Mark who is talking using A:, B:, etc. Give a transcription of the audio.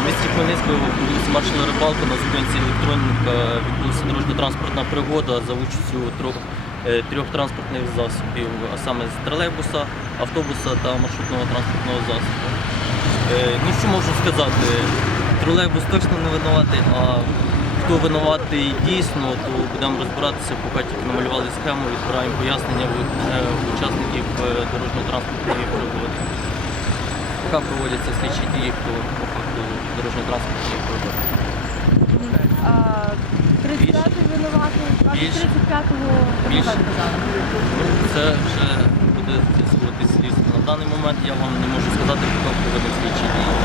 A: В місті Хмельницького Маршала Рибалка на зупинці електроніка відбулася дорожньо-транспортна пригода за участю трьох, е, трьох транспортних засобів, а саме з тролейбуса, автобуса та маршрутного транспортного засобу. Е, Ну що можу сказати? Тролейбус точно не винуватий, а хто винуватий дійсно, то будемо розбиратися, поки тільки намалювали схему, відбираємо пояснення е, учасників е, дорожньо-транспортної пригоди. Поки проводяться слідчі дії по, по факту дорожньо-транспортної пригоди.
B: А, 35-й винуватий, кажуть, 35-го
A: Більше. Ну, це вже буде з'ясувати слідство. На даний момент я вам не можу сказати, хто проводимо слідчі дії.